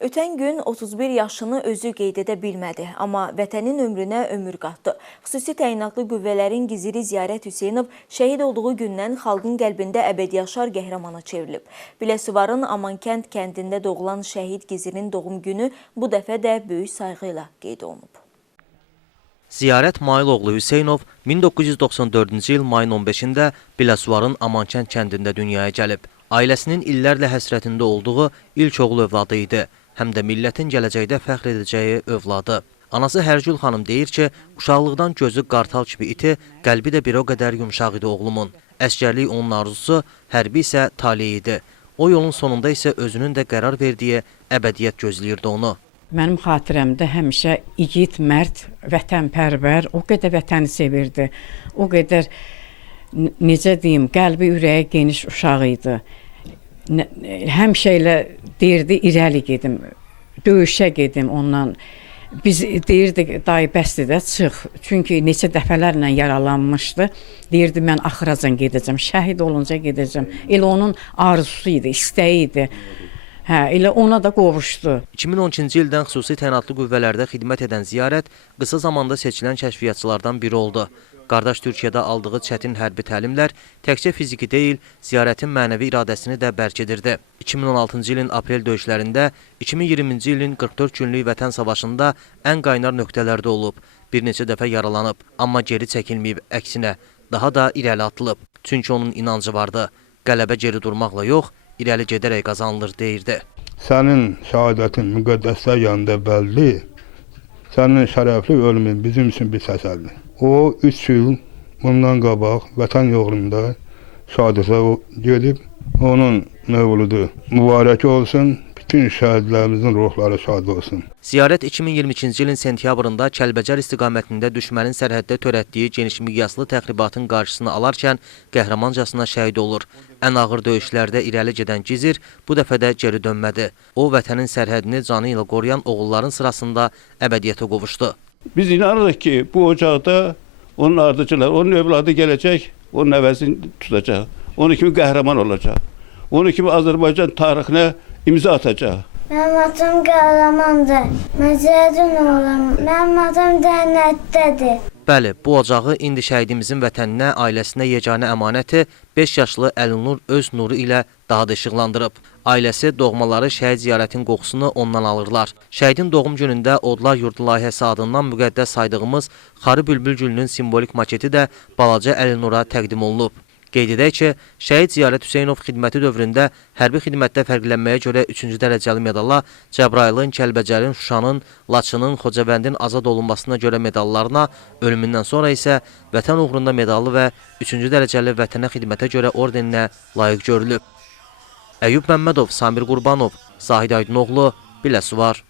Ötən gün 31 yaşını özü qeyd edə bilmədi, amma vətənin ömrünə ömür qatdı. Xüsusi təyinatlı qüvvələrin giziri Ziyarət Hüseynov şəhid olduğu gündən xalqın qəlbində əbədiyaşar qəhrəmana çevrilib. Biləsuvarın Amankənd kəndində doğulan şəhid Gizirinin doğum günü bu dəfə də böyük sayğı ilə qeyd olunub. Ziyarət Mayıloğlu Hüseynov 1994-cü il mayın 15-də Biləsuvarın Amankənd kəndində dünyaya gəlib. Ailəsinin illərlə həsrətində olduğu ilk oğul övladı idi. Həm də millətin gələcəkdə fəxr edəcəyi övladı. Anası Hərgül xanım deyir ki, uşaqlıqdan gözü qartal kimi iti, qəlbi də bir o qədər yumşaq idi oğlumun. Əskərlik onun arzusu, hərbi isə taleyi idi. O yolun sonunda isə özünün də qərar verdiyi əbədiyyət gözləyirdi onu. Mənim xatirəmdə həmişə igid, mərd, vətənpərvər, o qədər vətəni sevirdi. O qədər, necə deyim, qəlbi ürəyi geniş uşaq idi. Həmişə elə deyirdi, irəli gedim, döyüşə gedim ondan. Biz deyirdik, dayı bəsdir də çıx. Çünki neçə dəfələrlə yaralanmışdı. Deyirdi, mən axıracan gedəcəm, şəhid olunca gedəcəm. Elə onun arzusu idi, istəyi idi. Elə ona da qovuşdu. 2012-ci ildən xüsusi təyinatlı qüvvələrdə xidmət edən Ziyarət qısa zamanda seçilən kəşfiyyatçılardan biri oldu. Qardaş Türkiyədə aldığı çətin hərbi təlimlər təkcə fiziki deyil, Ziyarətin mənəvi iradəsini də bərk edirdi. 2016-cı ilin aprel döyüşlərində, 2020-ci ilin 44 günlük vətən savaşında ən qaynar nöqtələrdə olub. Bir neçə dəfə yaralanıb, amma geri çəkilməyib, əksinə, daha da irəli atılıb. Çünki onun inancı vardı. Qələbə geri durmaqla yox, irəli gedərək qazanılır deyirdi. Sənin şəhadətin müqəddəslər yanında bəlli, sənin şərəfli ölümün bizim üçün bir səsəldir. O 3 il bundan qabaq vətən yolunda şəhadətə gedib, onun mövludu mübarək olsun, bütün şəhidlərimizin ruhları şad olsun. Ziyarət 2022-ci ilin sentyabrında Kəlbəcər istiqamətində düşmənin sərhəddə törətdiyi geniş miqyaslı təxribatın qarşısını alarkən qəhrəmancasına şəhid olur. Ən ağır döyüşlərdə irəli gedən Gizir bu dəfə də geri dönmədi. O, vətənin sərhədini canı ilə qoruyan oğulların sırasında əbədiyyətə qovuşdu. Biz inanırıq ki, bu ocaqda onun ardıcılar, onun övladı gələcək, onun əvəzini tutacaq. Onun kimi qəhrəman olacaq. Onun kimi Azərbaycan tarixinə imza atacaq. Mənim atam qəhrəmandır. Məzərədin oğlum. Mənim atam cənnətdədir. Bəli, bu ocağı indi şəhidimizin vətəninə, ailəsinə yeganə əmanəti 5 yaşlı Əlinur öz nuru ilə daha da işıqlandırıb. Ailəsi, doğmaları şəhid Ziyarətin qoxusunu ondan alırlar. Şəhidin doğum günündə Odlar Yurdu layihəsi adından müqəddəs saydığımız Xarı Bülbül gülünün simvolik maketi də balaca Əlinura təqdim olunub. Qeyd edək ki, şəhid Ziyarət Hüseynov xidməti dövründə hərbi xidmətdə fərqlənməyə görə 3-cü dərəcəli medala, Cəbrailin, Kəlbəcərin, Şuşanın, Laçının, Xocavəndin azad olunmasına görə medallarına, ölümündən sonra isə vətən uğrunda medalı və 3-cü dərəcəli vətənə xidmətə görə ordeninə layiq görülüb. Əyyub Məmmədov, Samir Qurbanov, Zahid Aydınoğlu, Biləsuvar.